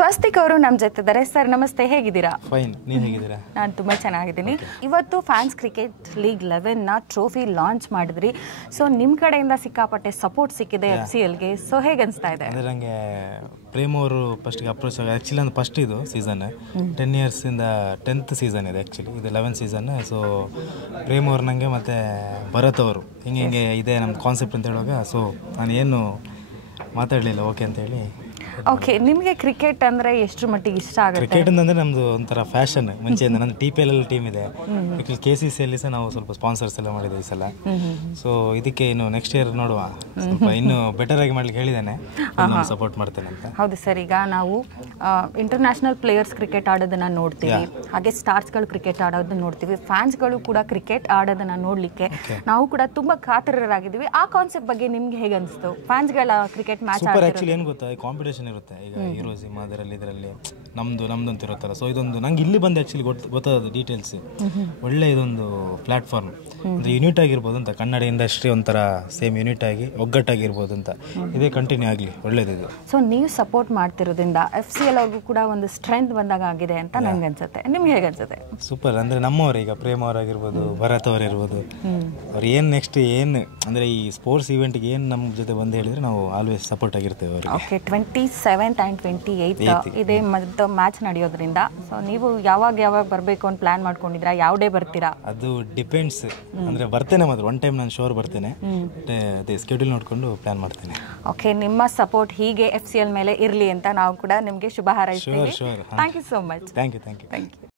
ಸ್ವಸ್ತಿಕ್ ಅವರು ನಮ್ಮ ಜೊತೆ ಇದ್ದಾರೆ. ಸರ್ ನಮಸ್ತೆ, ಹೇಗಿದ್ದೀರಾ? ಫೈನ್, ನೀವು ಹೇಗಿದ್ದೀರಾ? ನಾನು ತುಂಬ ಚೆನ್ನಾಗಿದ್ದೀನಿ. ಇವತ್ತು ಫ್ಯಾನ್ಸ್ ಕ್ರಿಕೆಟ್ ಲೀಗ್ 11ನ ಟ್ರೋಫಿ ಲಾಂಚ್ ಮಾಡಿದ್ರಿ. ಸೊ ನಿಮ್ಮ ಕಡೆಯಿಂದ ಸಿಕ್ಕಾಪಟ್ಟೆ ಸಪೋರ್ಟ್ ಸಿಕ್ಕಿದೆ FCLಗೆ. ಸೊ ಹೇಗೆ ಅನಿಸ್ತಾ ಇದೆ? ಅಂದರೆ ನನಗೆ ಪ್ರೇಮ್ ಅವರು ಫಸ್ಟಿಗೆ ಅಪ್ರೋಚ್ ಆಗಿ ಆ್ಯಕ್ಚುಲಿ ಒಂದು ಫಸ್ಟ್ ಇದು ಸೀಸನ್ 10 ಇಯರ್ಸಿಂದ 10th ಸೀಸನ್ ಇದೆ ಆ್ಯಕ್ಚುಲಿ, ಇದು 11th ಸೀಸನ್. ಸೊ ಪ್ರೇಮ್ ಅವ್ರು ನನಗೆ ಮತ್ತು ಭರತ್ ಅವರು ಹಿಂಗೆ ಇದೆ ನಮ್ಮ ಕಾನ್ಸೆಪ್ಟ್ ಅಂತ ಹೇಳುವಾಗ ಸೊ ನಾನು ಏನು ಮಾತಾಡಲಿಲ್ಲ, ಓಕೆ ಅಂತೇಳಿ. ಓಕೆ, ನಿಮಗೆ ಕ್ರಿಕೆಟ್ ಅಂದರೆ ಎಷ್ಟರ ಮಟ್ಟಿಗೆ ಇಷ್ಟ ಆಗುತ್ತೆ? ಕ್ರಿಕೆಟ್ ಅಂದರೆ ನಮ್ಮದು ಒಂಥರ ಫ್ಯಾಷನ್ ಮುಂಚೆಯಿಂದ. ನನ್ನ TPL ಟೀಮ್ ಇದೆ, KCCಯಲ್ಲಿ ಸಹ ನಾವು ಸ್ವಲ್ಪ ಸ್ಪಾನ್ಸರ್ಸ್ ಎಲ್ಲ ಮಾಡಿದ್ದೀವಿ ಈ ಸಲ. ಸೊ ಇದಕ್ಕೆ ಇನ್ನು ನೆಕ್ಸ್ಟ್ ಇಯರ್ ನೋಡುವ, ಸ್ವಲ್ಪ ಇನ್ನೂ ಬೆಟರ್ ಆಗಿ ಮಾಡ್ಲಿಕ್ಕೆ ಹೇಳಿದ್ದೇನೆ, ಸಪೋರ್ಟ್ ಮಾಡ್ತೇನೆ ಅಂತ. ಹೌದು ಸರ್, ಈಗ ನಾವು ಇಂಟರ್ನ್ಯಾಷನಲ್ ಪ್ಲೇಯರ್ಸ್ ಕ್ರಿಕೆಟ್ ಆಡೋದನ್ನ ನೋಡ್ತೀವಿ, ಹಾಗೆ ಸ್ಟಾರ್ಸ್ಗಳು ಕ್ರಿಕೆಟ್ ಆಡೋದನ್ನ ನೋಡ್ತೀವಿ, ಫ್ಯಾನ್ಸ್ಗಳು ಕೂಡ ಕ್ರಿಕೆಟ್ ಆಡೋದನ್ನ ನೋಡಲಿಕ್ಕೆ ನಾವು ಕೂಡ ತುಂಬ ಕಾತರರಾಗಿದ್ದೀವಿ. ಆ ಕಾನ್ಸೆಪ್ಟ್ ಬಗ್ಗೆ ನಿಮ್ಗೆ ಹೇಗೆ ಅನಿಸ್ತು? ಫ್ಯಾನ್ಸ್ಗಳ ಕ್ರಿಕೆಟ್ ಮ್ಯಾಚ್ ಆ್ಯಕ್ಚುಲಿ ಏನು ಗೊತ್ತಾ, ಕಾಂಪಿಟೇಷನ್ ಇರುತ್ತೆ ಈಗ ಹೀರೋಸಿಮ್ ಅದರಲ್ಲಿ ಇದರಲ್ಲಿ ನಮ್ಮದು ಅಂತ ಇರುತ್ತಲ್ಲ. ಸೊ ಇದೊಂದು ನಂಗೆ ಇಲ್ಲಿ ಬಂದು ಆ್ಯಕ್ಚುಲಿ ಗೊತ್ತಾದ ಡೀಟೇಲ್ಸ್. ಒಳ್ಳೆ ಇದೊಂದು ಪ್ಲಾಟ್ಫಾರ್ಮ್ ಅಂದರೆ ಯೂನಿಟ್ ಆಗಿರ್ಬೋದು ಅಂತ, ಕನ್ನಡ ಇಂಡಸ್ಟ್ರಿ ಒಂಥರ ಸೇಮ್ ಯೂನಿಟ್ ಆಗಿ ಒಗ್ಗಟ್ಟಾಗಿರ್ಬೋದು ಅಂತ. ಇದೇ ಕಂಟಿನ್ಯೂ ಆಗಲಿ, ಒಳ್ಳೇದಿದೆ. ಸೊ ನೀವು ಸಪೋರ್ಟ್ ಮಾಡ್ತಿರೋದ್ರಿಂದ FCL ಅವ್ರಿಗೂ ಕೂಡ ಒಂದು ಸ್ಟ್ರೆಂತ್ ಬಂದಾಗ ಆಗಿದೆ ಅಂತ ನಂಗೆ ಅನ್ಸುತ್ತೆ. ನಿಮ್ಗೆ ಹೇಗೆ ಅನ್ಸುತ್ತೆ? ಸೂಪರ್. ಅಂದರೆ ನಮ್ಮವ್ರು ಈಗ ಪ್ರೇಮ್ ಅವರಾಗಿರ್ಬೋದು, ಭರತ್ ಅವರಿರ್ಬೋದು, ಅವ್ರು ಏನು ನೆಕ್ಸ್ಟ್ ಏನು ಅಂದರೆ ಈ ಸ್ಪೋರ್ಟ್ಸ್ ಇವೆಂಟ್ಗೆ ಏನು ನಮ್ಮ ಜೊತೆ ಬಂದು ಹೇಳಿದರೆ ನಾವು ಆಲ್ವೇಸ್ ಸಪೋರ್ಟ್ ಆಗಿರ್ತೇವೆ ಅವ್ರಿಗೆ. ಓಕೆ, 27th and 28th ಇದೇ ಮತ್ತು ಮ್ಯಾಚ್ ನಡೆಯೋದ್ರಿಂದ ಸೊ ನೀವು ಯಾವಾಗ ಬರಬೇಕು ಅಂತ ಪ್ಲಾನ್ ಮಾಡ್ಕೊಂಡಿದ್ರಾ? ಯಾವ ಡೇ ಬರ್ತೀರಾ? ಅದು ಡಿಪೆಂಡ್ಸ್. ಅಂದರೆ ಬರ್ತೇನೆ ಮಾತ್ರ, ಒನ್ ಟೈಮ್ ನಾನು ಶೋರ್ ಬರ್ತೇನೆ, ಅದೇ ಸ್ಕೆಡ್ಯೂಲ್ ನೋಡಿಕೊಂಡು ಪ್ಲಾನ್ ಮಾಡ್ತೇನೆ. ಓಕೆ, ನಿಮ್ಮ ಸಪೋರ್ಟ್ ಹೀಗೆ FCL ಮೇಲೆ ಇರಲಿ ಅಂತ ನಾವು ಕೂಡ ನಿಮಗೆ ಶುಭ ಹಾರೈಸ್ತೀವಿ. Thank you so much. Thank you.